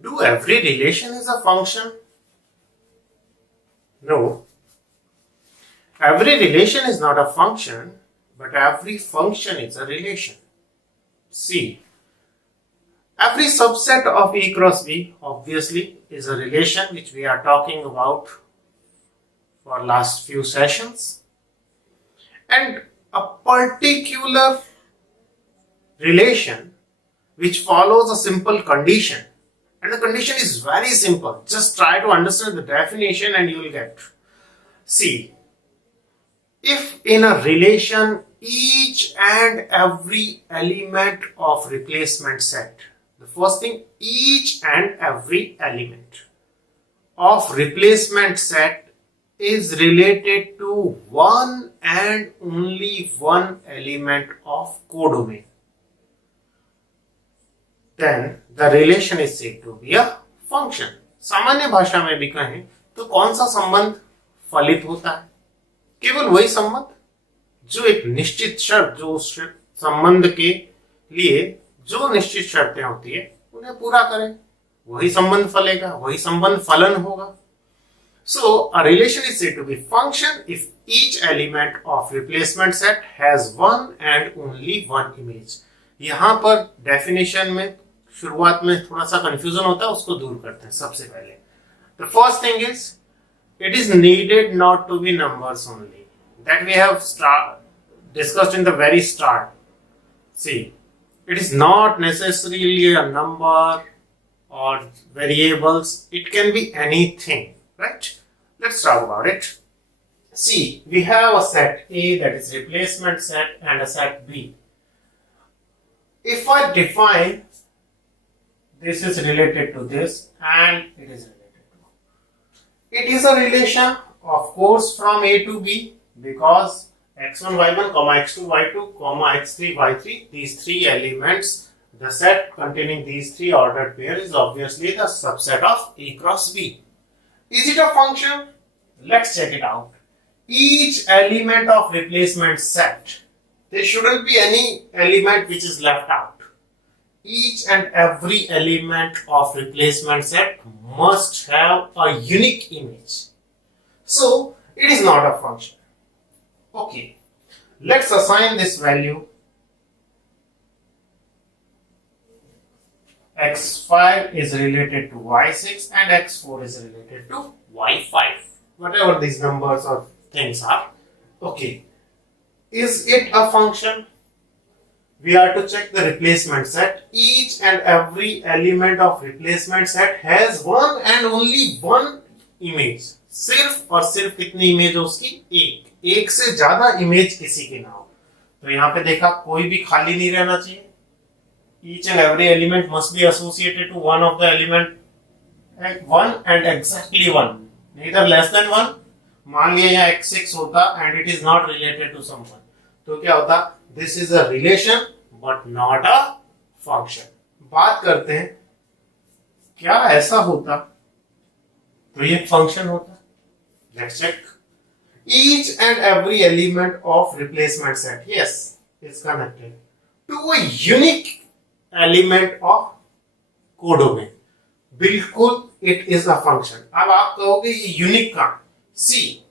Do every relation is a function? No. Every relation is not a function, but every function is a relation. See, every subset of A cross B obviously is a relation which we are talking about for last few sessions. And a particular relation which follows a simple condition. And the condition is very simple. Just try to understand the definition and you will get. See, if in a relation each and every element of replacement set, the first thing, each and every element of replacement set is related to one and only one element of codomain, then the relation is said to be a function. सामान्य भाषा में भी कहें तो कौन सा संबंध फलित होता है? केवल वही संबंध जो एक निश्चित शर्त, जो उस संबंध के लिए जो निश्चित शर्तें होती है उन्हें पूरा करे, वही संबंध फलेगा, वही संबंध फलन होगा. So a relation is said to be function if each element of replacement set has one and only one image. यहाँ पर डेफिनेशन में शुरुआत में थोड़ा सा कंफ्यूजन होता है, उसको दूर करते हैं. सबसे पहले the first thing is it is needed not to be numbers only, that we have discussed in the very start. See, it is not necessarily a number or variables, it can be anything, right? Let's talk about it. See, we have a set A, that is replacement set, and a set B. If I define this is related to this and it is related to, it is a relation of course from A to B, because x1 y1 x2 y2 x3 y3, these three elements, the set containing these three ordered pairs is obviously the subset of A cross B. Is it a function? Let's check it out. Each element of replacement set, there shouldn't be any element which is left out. Each and every element of replacement set must have a unique image. So, it is not a function. Okay, let's assign this value x5 is related to y6 and x4 is related to y5. Whatever these numbers or things are. Okay, is it a function? We are to check the replacement set. Each and every element of replacement set has one and only one image. सिर्फ और सिर्फ कितनी image हो उसकी? एक से ज्यादा image किसी की ना हो. तो यहाँ पे देखा कोई भी खाली नहीं रहना चाहिए. Each and every element must be associated to one of the element, one and exactly one, neither less than one. मान लिया यहाँ x6 होता and it is not related to someone, तो क्या होता? This is a relation but not a function. बात करते हैं क्या ऐसा होता तो ये फंक्शन होता? Let's check. Each and every element of replacement set, yes, is connected to a unique element of codomain. बिल्कुल it is a function. अब आप कहोगे ये unique का. See,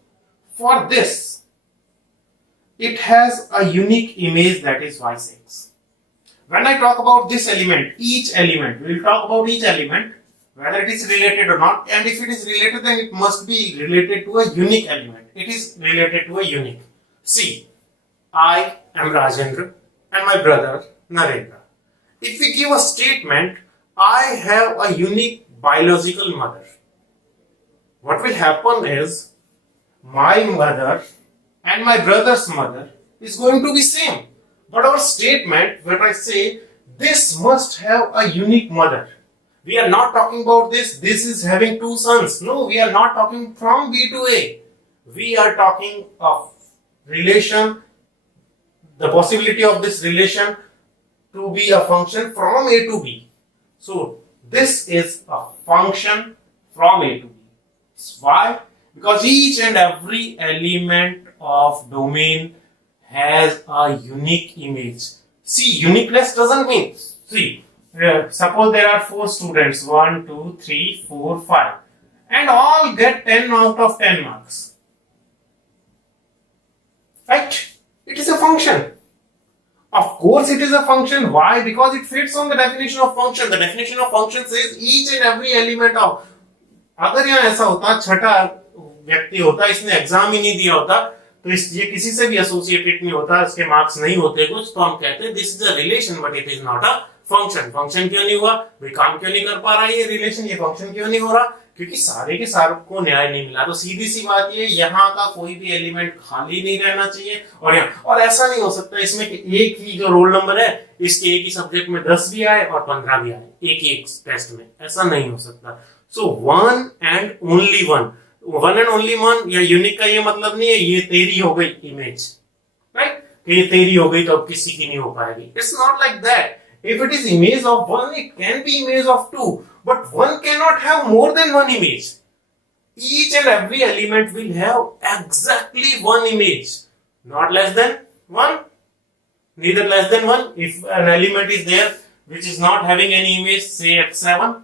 for this, it has a unique image, that is y6. When I talk about this element, each element, we will talk about each element, whether it is related or not, and if it is related, then it must be related to a unique element. It is related to a unique. See, I am Rajendra and my brother Narendra. If we give a statement, I have a unique biological mother, what will happen is my mother and my brother's mother is going to be same. But our statement, when I say this must have a unique mother, we are not talking about this is having two sons. No, we are not talking from B to A. We are talking of relation, the possibility of this relation to be a function from A to B. So, this is a function from A to B. Why? Because each and every element of domain has a unique image. See, uniqueness doesn't mean, see, Suppose there are 4 students, 1, 2, 3, 4, 5, and all get 10 out of 10 marks. Right? It is a function. Of course, it is a function. Why? Because it fits on the definition of function. The definition of function says each and every element of. अगर यहाँ ऐसा होता, छठा व्यक्ति होता, इसने exam ही नहीं दिया होता, तो ये किसी से भी एसोसिएटेड नहीं होता, इसके मार्क्स नहीं होते कुछ, तो हम कहते हैं this is a relation but it is not a function. Function क्यों नहीं हुआ भाई? काम क्यों नहीं कर पा रहा ये रिलेशन? ये फंक्शन क्यों नहीं हो रहा? क्योंकि सारे के सारे को न्याय नहीं मिला. तो सीधी सी बात ये, यहाँ का कोई भी एलिमेंट खाली नहीं रहना चाहिए. और ऐसा नहीं हो सकता इसमें कि एक ही जो रोल नंबर है इसके एक ही सब्जेक्ट में 10 भी आए और 15 भी आए एक ही टेस्ट में. ऐसा नहीं हो सकता. So one and only one. One and only one या यूनिक का ये मतलब नहीं है ये तेरी हो गई इमेज, राइट? ये तेरी हो गई तो अब किसी की नहीं हो पाएगी. It's not like that. If it is image of one, it can be image of two, but one cannot have more than one image. Each and every element will have exactly one image, not less than one, neither less than one. If an element is there which is not having any image, say x7,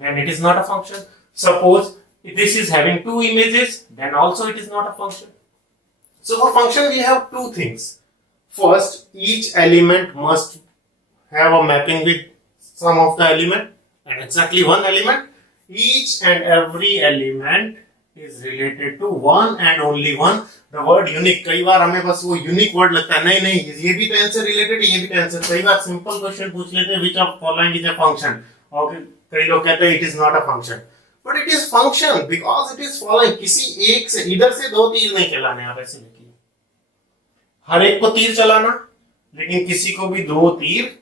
then it is not a function. Suppose if this is having two images, then also it is not a function. So for function we have two things. First, each element must have a mapping with some of the element and exactly one element. Each and every element is related to one and only one. The word unique, कई बार हमें बस वो unique word लगता है. नहीं ये भी tense से रिलेटेड है, ये भी टेंस से. कई बार सिंपल क्वेश्चन पूछ लेते हैं which of following is a function, और कई लोग कहते हैं it is not a function, but it is function because it is following. किसी एक से, इधर से दो तीर नहीं चलाने. आप ऐसे लिखिए, हर एक को तीर चलाना, लेकिन किसी को भी दो तीर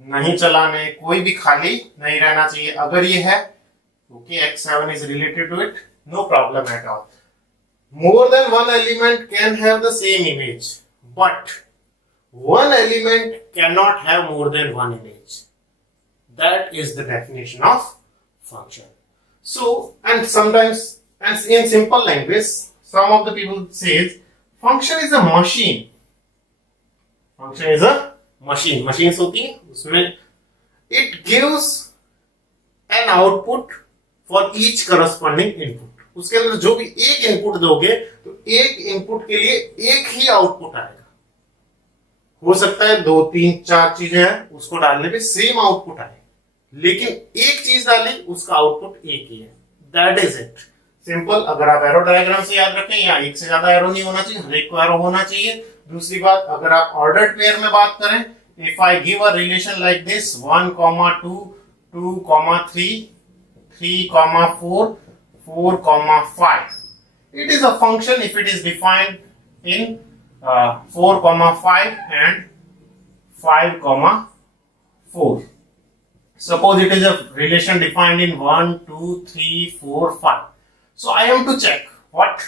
नहीं चलाने. कोई भी खाली नहीं रहना चाहिए. अगर ये है okay, x7 is related to it, no problem at all. More than one element can have the same image, but one element cannot have more than one image. That is the definition of function. So, and sometimes, and in simple language, some of the people says function is a machine. Function is a machine. Machines होती है, उसमें it gives an output for each corresponding input. उसके अंदर जो भी एक input दोगे तो एक इनपुट के लिए एक ही आउटपुट आएगा. हो सकता है 2, 3, 4 चीजें हैं, उसको डालने पे सेम आउटपुट आए, लेकिन एक चीज डाली उसका आउटपुट एक ही है. That is it. सिंपल. अगर आप एरो डायग्राम से याद रखें, यहाँ एक से ज्यादा एरो नहीं होना चाहिए, हर एक को एरो होना चाहिए. दूसरी बात, अगर आप ऑर्डर्ड पेयर में बात करें, if I give a relation like this 1, 2, 2, 3, 3, 4, 4, 5, it is a function if it is defined in 4, 5 and 5, 4. Suppose it is a relation defined in 1, 2, 3, 4, 5. So I am to check what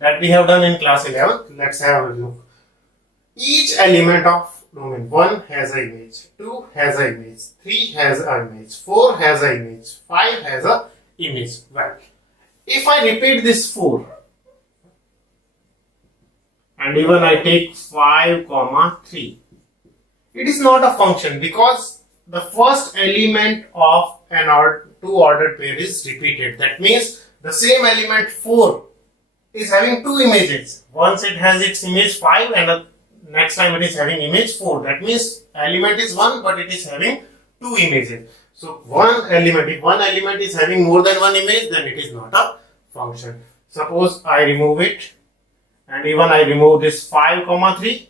that we have done in class 11. Let's have a look. Each element of domain 1 has an image, 2 has an image, 3 has an image, 4 has an image, 5 has an image. Well, if I repeat this 4 and even I take 5, 3, it is not a function because the first element of an two ordered pair is repeated. That means the same element 4 is having two images. Once it has its image 5 and the next time it is having image 4. That means element is 1 but it is having two images. So one element, if one element is having more than one image, then it is not a function. Suppose I remove it and even I remove this 5, 3,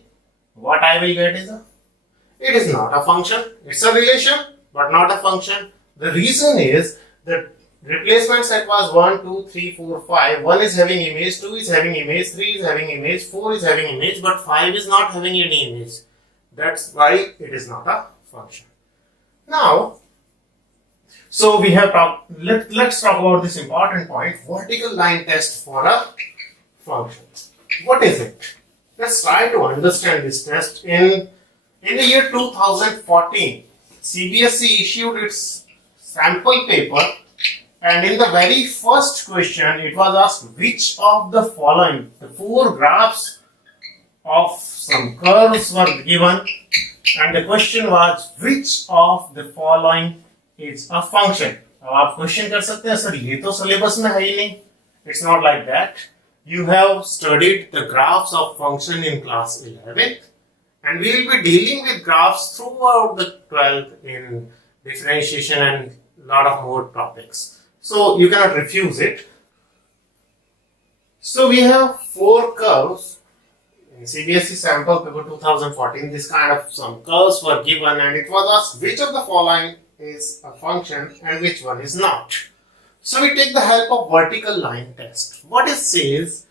what I will get is it is not a function. It's a relation but not a function. The reason is that replacement set was 1, 2, 3, 4, 5. 1 is having image, 2 is having image, 3 is having image, 4 is having image, but 5 is not having any image. That's why it is not a function. Now, so we have let's talk about this important point, vertical line test for a function. What is it? Let's try to understand this test. In the year 2014, CBSE issued its sample paper. And in the very first question, it was asked which of the following, the 4 graphs of some curves were given and the question was which of the following is a function. अब आप question कर सकते हैं sir ये तो syllabus में है ही नहीं. It's not like that. You have studied the graphs of function in class 11th and we will be dealing with graphs throughout the 12th in differentiation and lot of more topics. So you cannot refuse it. So we have 4 curves. In CBSE sample paper 2014, this kind of some curves were given and it was asked which of the following is a function and which one is not. So we take the help of vertical line test. What it says,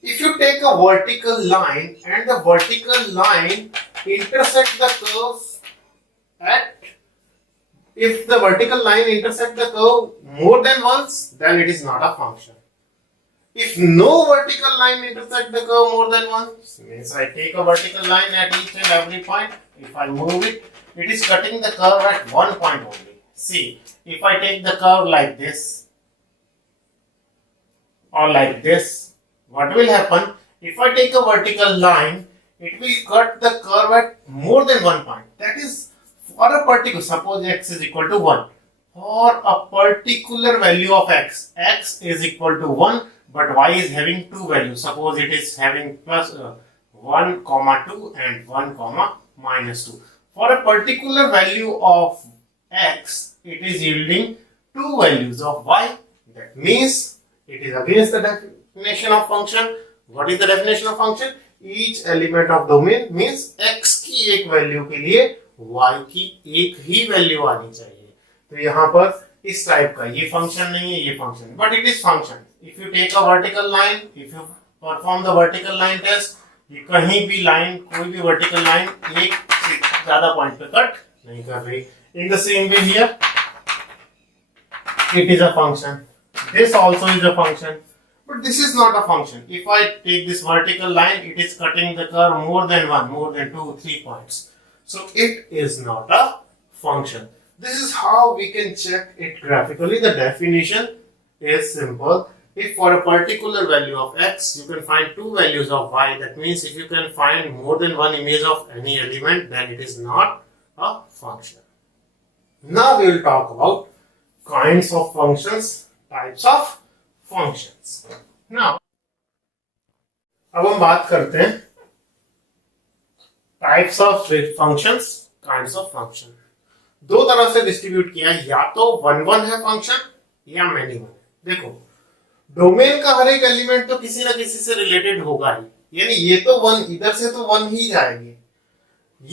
if you take a vertical line and the vertical line intersect the curves if the vertical line intersect the curve more than once, then it is not a function. If no vertical line intersect the curve more than once, means I take a vertical line at each and every point. If I move it, it is cutting the curve at one point only. See, if I take the curve like this or like this, what will happen? If I take a vertical line, it will cut the curve at more than one point. That is for a particular, suppose x is equal to 1. For a particular value of x is equal to 1. But y is having 2 values. Suppose it is having plus 1, 2 and 1, minus 2. For a particular value of x, it is yielding 2 values of y. That means it is against the definition of function. What is the definition of function? Each element of domain means x की एक value के लिए y की एक ही value आनी चाहिए. तो यहाँ पर इस टाइप का ये फंक्शन नहीं है, ये function, but it is function. If you take a vertical line, if you perform the vertical line test, ये कहीं भी लाइन, कोई भी vertical line एक से ज्यादा पॉइंट पे कट नहीं कर रही. In the same way here, it is a function. This also is a function, but this is not a function. If I take this vertical line, it is cutting the curve more than 1, more than 2, 3 points. So it is not a function. This is how we can check it graphically. The definition is simple. If for a particular value of x, you can find 2 values of y, that means if you can find more than one image of any element, then it is not a function. Now we will talk about kinds of functions, types of functions. Now, अब हम बात करते हैं types of functions, kinds of function. दो तरह से distribute किया है, या तो 1-1 है फंक्शन या many one. देखो, डोमेन का हर एक एलिमेंट तो किसी ना किसी से रिलेटेड होगा ही, यानी ये तो 1, इधर से तो 1 ही जाएगी.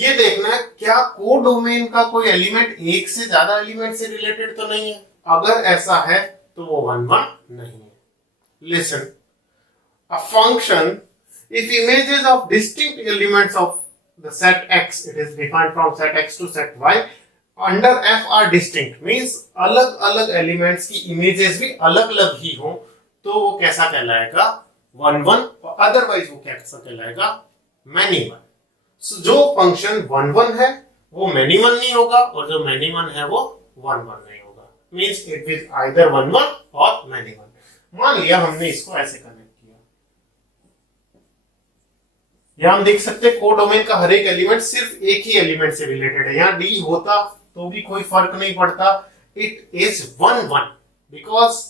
ये देखना है क्या को डोमेन का कोई एलिमेंट एक से ज्यादा एलिमेंट से रिलेटेड तो नहीं है. अगर ऐसा है तो वो 1-1 नहीं है. Listen, a function if images of distinct elements of the set x, it is defined from set x to set y under f are distinct, means अलग अलग एलिमेंट्स की इमेजेस भी अलग अलग ही हो, तो वो कैसा कहलाएगा 1-1, और अदरवाइज वो कैसा कहलाएगा many one. So, जो फंक्शन 1-1 है वो many one नहीं होगा, और जो many one है वो 1-1 नहीं होगा. मींस इट विल आइदर 1-1 और many one. मान लिया हमने इसको ऐसे कनेक्ट किया, यहां हम देख सकते हैं कोडोमेन का हर एक एलिमेंट सिर्फ एक ही एलिमेंट से रिलेटेड है. यहां डी होता तो भी कोई फर्क नहीं पड़ता. It is 1-1 because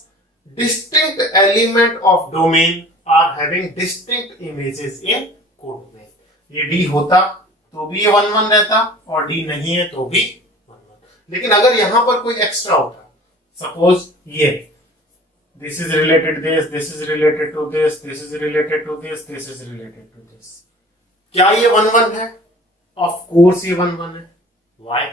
distinct element of domain are having distinct images in codomain. ये D होता तो भी ये 1-1 रहता, और D नहीं है तो भी 1-1. लेकिन अगर यहां पर कोई एक्स्ट्रा होता, सपोज ये this is related this is related to this is related to this is related to this, क्या ये 1-1 है? ऑफ कोर्स ये 1-1 है. Why?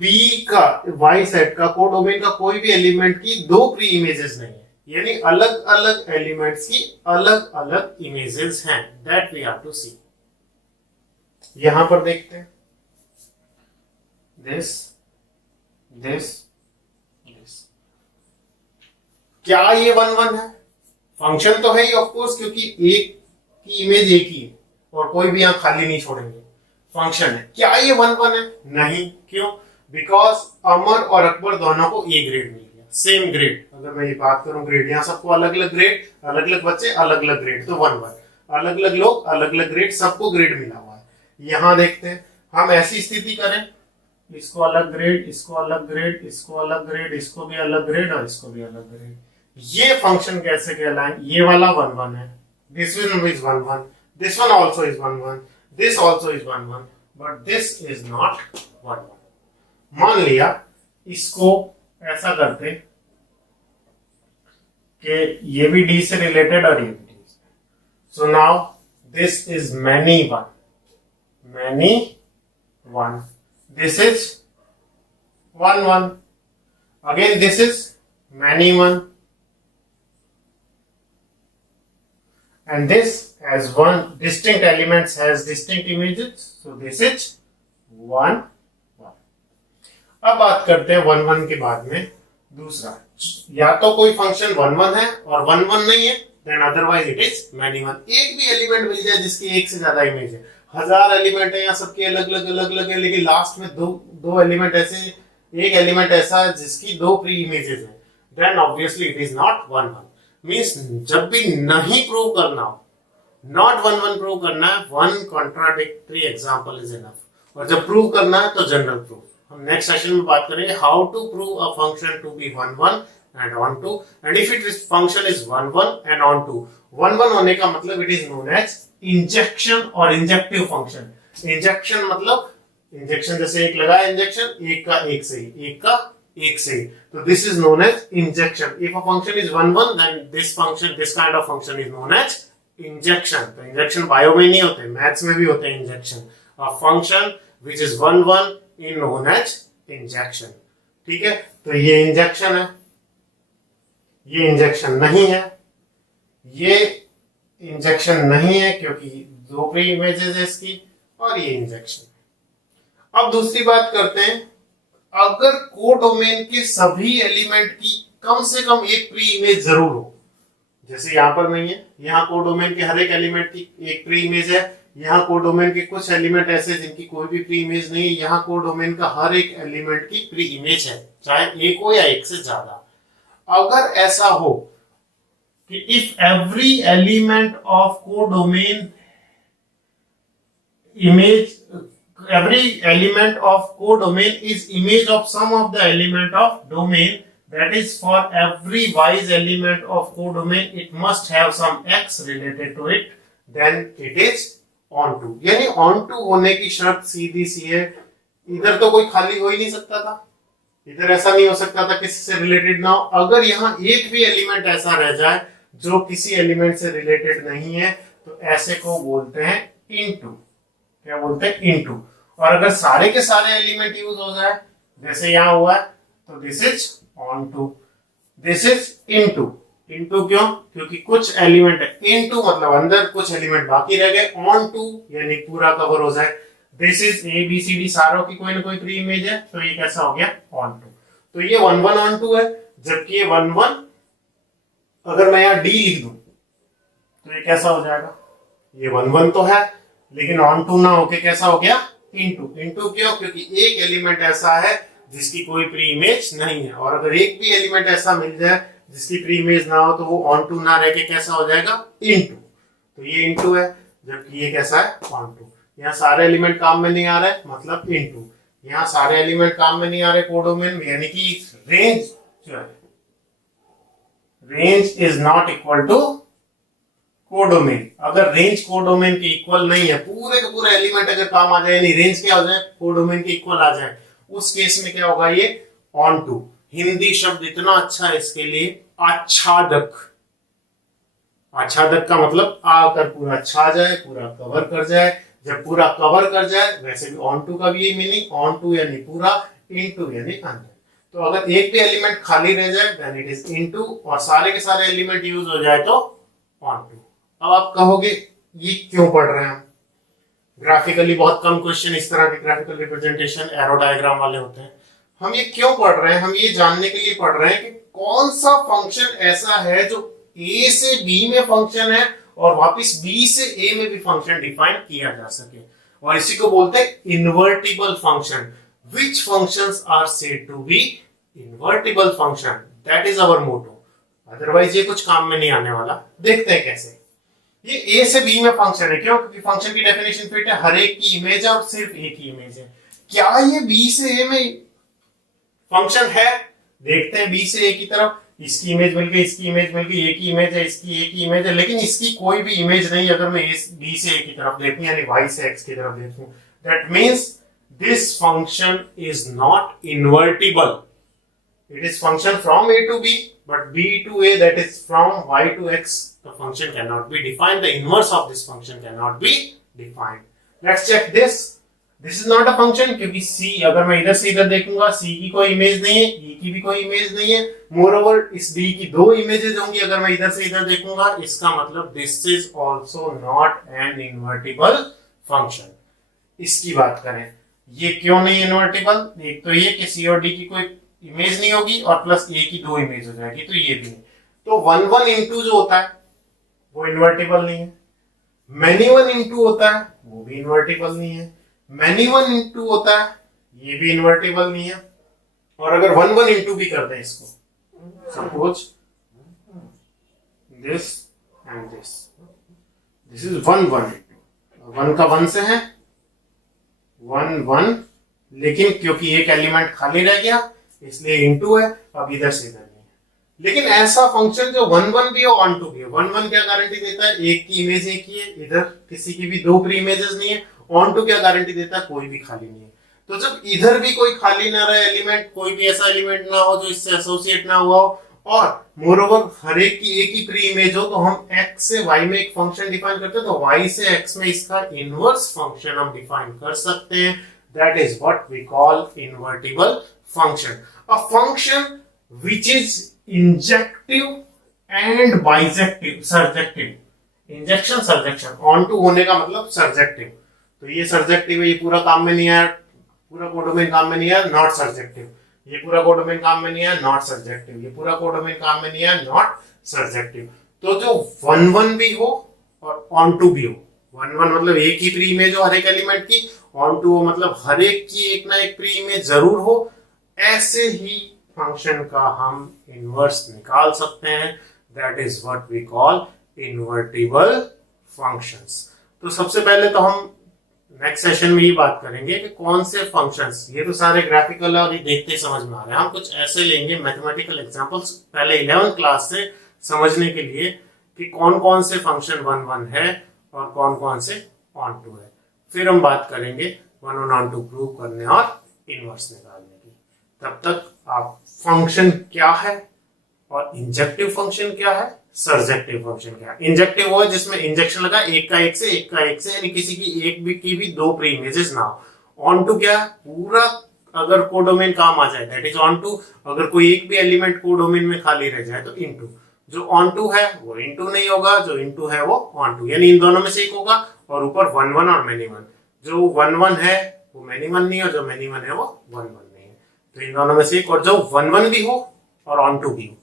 बी का वाई सेट का कोडोमेन का कोई भी एलिमेंट की 2 प्री इमेजेस नहीं है, यानी अलग अलग एलिमेंट्स की अलग अलग इमेजेस हैं. दैट वी हैव टू सी. यहां पर देखते हैं दिस दिस दिस, क्या ये 1-1 है? फंक्शन तो है ही ऑफ कोर्स, क्योंकि एक की इमेज एक ही है और कोई भी यहां खाली नहीं छोड़ेंगे. फंक्शन है. क्या ये 1-1 है? नहीं. क्यों? बिकॉज अमर और अकबर दोनों को ए ग्रेड मिल गया, सेम ग्रेड. अगर मैं ये बात करूं ग्रेड, यहां सबको अलग अलग ग्रेड, अलग अलग बच्चे, अलग अलग ग्रेड, तो 1-1. अलग अलग लोग, अलग अलग ग्रेड, सबको ग्रेड मिला हुआ है. यहां देखते हैं हम ऐसी स्थिति करें, इसको अलग ग्रेड, इसको अलग ग्रेड, इसको अलग ग्रेड, इसको भी अलग ग्रेड और इसको भी अलग ग्रेड, ये फंक्शन कैसे कहलाएं? ये वाला 1 1 है, this one is 1 1, this one also is 1 1, this also is 1 1, but this is not 1 1। मान लिया इसको ऐसा करते कि ये भी डी से रिलेटेड और ये भी डी से, so now this is many one, many one, this is 1 1, again this is many one, and this as one distinct elements has distinct images, so this is 1 1। अब बात करते हैं 1 1 के बाद में दूसरा, या तो कोई फंक्शन 1 1 है और 1 1 नहीं है, then otherwise it is many one. एक भी एलिमेंट मिल जाए जिसकी एक से ज्यादा इमेज है, 1000 एलिमेंट है या सबके अलग अलग है, लेकिन लास्ट में दो एलिमेंट ऐसे, एक एलिमेंट ऐसा है जिसकी 2 प्री इमेजेस है, then obviously it is not 1 1। Means जब भी नहीं प्रूव करना हो, नॉट 1 1 प्रूव करना है, 1 कॉन्ट्राडिक्टरी एग्जांपल इज इनफ। और जब प्रूव करना है तो जनरल प्रूफ। हम नेक्स्ट सेशन में बात करेंगे how to prove a function to be 1 1 and on 2, and if it is function is 1 1 and on 2, 1 1 होने का मतलब it is known as injection और इंजेक्टिव फंक्शन। इंजेक्शन मतलब इंजेक्शन जैसे एक लगाया इंजेक्शन, एक का एक से ही, एक का एक से ही, तो this is known as injection. If a function is 1 1 then this function, this kind of function is known as injection. तो इंजेक्शन बायो में नहीं होते, मैथ्स में भी होते हैं injection. A function which is 1 1 is known as injection. ठीक है, तो ये इंजेक्शन है, ये इंजेक्शन नहीं है, ये इंजेक्शन नहीं है क्योंकि 2 प्री इमेजेस है इसकी, और ये इंजेक्शन। अब दूसरी बात करते हैं, अगर कोडोमेन के सभी एलिमेंट की कम से कम एक प्री इमेज जरूर हो, जैसे यहां पर नहीं है, यहां कोडोमेन के हर एक एलिमेंट की एक प्री इमेज है, यहाँ कोडोमेन के कुछ एलिमेंट ऐसे जिनकी कोई भी प्री इमेज नहीं है, यहाँ कोडोमेन का हर एक एलिमेंट की प्री इमेज है, चाहे एक हो या एक से ज्यादा। अगर ऐसा हो कि if every element of codomain image, every element of codomain is image of some of the element of domain, that is for every wise element of codomain it must have some x related to it, then it is onto। यानी onto होने की शर्त सीधी सी है, इधर तो कोई खाली हो ही नहीं सकता था, इधर ऐसा नहीं हो सकता था किसी से रिलेटेड ना हो। अगर यहाँ एक भी एलिमेंट ऐसा रह जाए जो किसी एलिमेंट से रिलेटेड नहीं है, तो ऐसे को बोलते हैं इनटू। क्या बोलते हैं? इनटू। और अगर सारे के सारे एलिमेंट यूज हो जाए, जैसे यहाँ हुआ है, तो this is onto, this is into. Into क्यों? क्योंकि कुछ एलिमेंट है, इनटू मतलब अंदर कुछ एलिमेंट बाकी रह गए, ऑन टू यानी पूरा कवर हो जाए। This is A B C D, सारों की कोई ना कोई प्री इमेज है, तो ये कैसा हो गया? Onto. तो ये 1 1 ऑन टू है, जबकि ये 1 1 अगर मैं यहाँ डी लिख दूं तो ये कैसा हो जाएगा? ये 1 1 तो है, लेकिन ऑन टू ना होके कैसा हो गया? इनटू। इनटू क्यों? क्योंकि एक एलिमेंट ऐसा है जिसकी कोई प्री इमेज नहीं है, और अगर एक भी एलिमेंट ऐसा मिल जाए जिसकी प्री इमेज ना हो, तो वो ऑन टू ना रह के कैसा हो जाएगा? इनटू। तो ये इनटू है, जबकि ये कैसा है? Onto. यहाँ सारे एलिमेंट काम में नहीं आ रहे, मतलब इनटू। यहाँ सारे एलिमेंट काम में नहीं आ रहे कोडोमेन में, यानी कि रेंज जो है, range is not equal to codomain. अगर रेंज कोडोमेन के इक्वल नहीं है, पूरे के पूरे एलिमेंट अगर काम आ जाए, यानी रेंज क्या हो जाए? कोडोमेन के इक्वल आ जाए, उस केस में क्या होगा? ये ऑन टू। हिंदी शब्द इतना अच्छा है इसके लिए, आच्छादक। आच्छादक का मतलब आकर पूरा छा जाए, पूरा कवर कर जाए। जब पूरा कवर कर जाए, वैसे भी ऑन टू का भी ये मीनिंग, ऑन टू यानी पूरा, इन टू यानी अंदर। तो अगर एक भी एलिमेंट खाली रह जाए देन इट इज इनटू, और सारे के सारे एलिमेंट यूज हो जाए तो ऑन टू। अब आप कहोगे ये क्यों पढ़ रहे हैं हम? ग्राफिकली बहुत कम क्वेश्चन इस तरह के ग्राफिकल रिप्रेजेंटेशन एरो डायग्राम वाले होते हैं। हम ये क्यों पढ़ रहे हैं? हम ये जानने के लिए पढ़ रहे हैं कि कौन सा फंक्शन ऐसा है जो ए से बी में फंक्शन है और वापस बी से ए में भी फंक्शन डिफाइन किया जा सके, और इसी को बोलते हैं invertible function. Which functions are said to be invertible function? That is our motto. Otherwise ये कुछ काम में नहीं आने वाला। देखते हैं कैसे। ये ए से बी में फंक्शन है, क्यों? क्योंकि फंक्शन की डेफिनेशन फिट है, हर एक की इमेज है और सिर्फ एक ही इमेज है। क्या ये बी से ए में फंक्शन है? देखते हैं। बी से ए की तरफ इसकी इमेज मिल गई, इसकी इमेज मिल गई, एक ही इमेज है, इसकी एक ही इमेज है, लेकिन इसकी कोई भी इमेज नहीं। अगर मैं बी से ए की तरफ देखूं यानी वाई से एक्स की तरफ देखूं, that means this function is not invertible. It is function from A to B, but B to A, that is from Y to X, the function cannot be defined. The inverse of this function cannot be defined. Let's check this. This is not a function क्योंकि C, अगर मैं इधर से इधर देखूंगा, C की कोई image नहीं है, E की भी कोई इमेज नहीं है। Moreover, इस B की दो इमेजेस होंगी अगर मैं इधर से इधर देखूंगा। इसका मतलब this is also not an invertible function. इसकी बात करें, ये क्यों नहीं इन्वर्टिबल? एक तो ये कि C और D की कोई इमेज नहीं होगी और प्लस ए की दो इमेज हो जाएगी, तो ये भी नहीं। तो 1 1 इंटू जो होता है वो इन्वर्टिबल नहीं है। मैनी 1 इंटू होता है वो भी इन्वर्टिबल नहीं है। मैनी 1 इंटू होता है ये भी इन्वर्टिबल नहीं है। और अगर 1 1 इंटू भी कर दें इसको, suppose this and this is 1 1 into 1 का 1 से है 1 1, लेकिन क्योंकि एक एलिमेंट खाली रह गया इसलिए इनटू है, अब इधर से इधर नहीं है। लेकिन ऐसा फंक्शन जो 1 1 भी हो 1 2 भी हो, 1 1 क्या गारंटी देता है? एक की इमेज एक ही है, इधर किसी की भी दो प्री इमेजेस नहीं है। ऑन टू क्या गारंटी देता है? कोई भी खाली नहीं है। तो जब इधर भी कोई खाली ना रहे एलिमेंट, कोई भी ऐसा एलिमेंट ना हो जो इससे एसोसिएट ना हुआ हो, और मोरओवर हर एक की एक ही प्री इमेज हो, तो हम x से y में एक फंक्शन डिफाइन करते हैं, तो y से x में इसका इनवर्स फंक्शन हम डिफाइन कर सकते हैं। That is what we call invertible function. A function which is injective and bijective, surjective. Injection surjection, onto होने का मतलब सर्जेक्टिव। तो ये सर्जेक्टिव है, ये पूरा काम में नहीं आया, पूरा कोडोमेन काम में नहीं आया, नॉट सर्जेक्टिव। ये पूरा कोडोमेन काम में नहीं आया, नॉट सर्जेक्टिव। ये पूरा कोडोमेन काम में नहीं आया, नॉट सर्जेक्टिव। तो जो 1 1 भी हो और ऑन टू भी हो, 1 1 मतलब एक ही प्री इमेज हो हर एक एलिमेंट की, ऑन टू हो मतलब हर एक की एक ना एक प्री इमेज जरूर हो, ऐसे ही फंक्शन का हम इनवर्स निकाल सकते हैं। That is what we call invertible functions. तो सबसे पहले तो हम नेक्स्ट सेशन में ये बात करेंगे कि कौन से फंक्शंस, ये तो सारे ग्राफिकल और ये देखते समझ में आ रहे हैं, हम कुछ ऐसे लेंगे मैथमेटिकल एग्जांपल्स पहले 11th क्लास से समझने के लिए कि कौन कौन से फंक्शन 1 1 है और कौन कौन से ऑन टू है। फिर हम बात करेंगे 1 1 ऑन टू प्रूव करने और इनवर्स निकालने की। तब तक आप फंक्शन क्या है और इंजेक्टिव फंक्शन क्या है, सर्जेक्टिव फंक्शन क्या है। इंजेक्टिव वो है जिसमें इंजेक्शन लगा एक का एक से, एक का एक से, यानी किसी की एक भी की भी दो प्री इमेजेस ना हो। ऑन टू क्या है? पूरा अगर कोडोमेन काम आ जाए दैट इज ऑन टू। अगर कोई एक भी एलिमेंट कोडोमेन में खाली रह जाए तो इनटू। जो ऑन टू है वो इनटू नहीं होगा, जो इनटू है वो ऑन टू, यानी इन दोनों में से एक होगा। और ऊपर 1 1 और मैनी 1, जो 1 1 है वो मैनी 1 नहीं है, और जो मैनी 1 है वो 1 1 नहीं है। तो इन दोनों में से एक, और जो 1 1 भी हो और ऑन टू भी हो,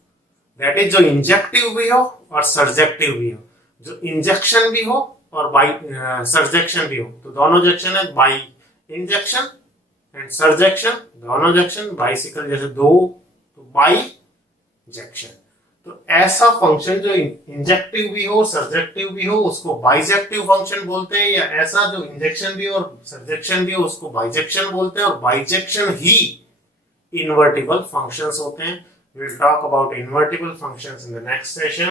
दैट इज जो इंजेक्टिव भी हो और सर्जेक्टिव भी हो, जो इंजेक्शन भी हो और बाई सर्जेक्शन भी हो। तो दोनों जेक्शन है, बाई इंजेक्शन एंड सर्जेक्शन, दोनों जेक्शन, बाइसिकल जैसे दो, तो बाई जेक्शन। तो ऐसा फंक्शन जो इंजेक्टिव भी हो सर्जेक्टिव भी हो उसको बाइजेक्टिव फंक्शन बोलते हैं, या ऐसा जो इंजेक्शन भी हो और सर्जेक्शन भी हो उसको बाइजेक्शन बोलते हैं, और बाइजेक्शन ही invertible functions होते हैं। We'll talk about invertible functions in the next session.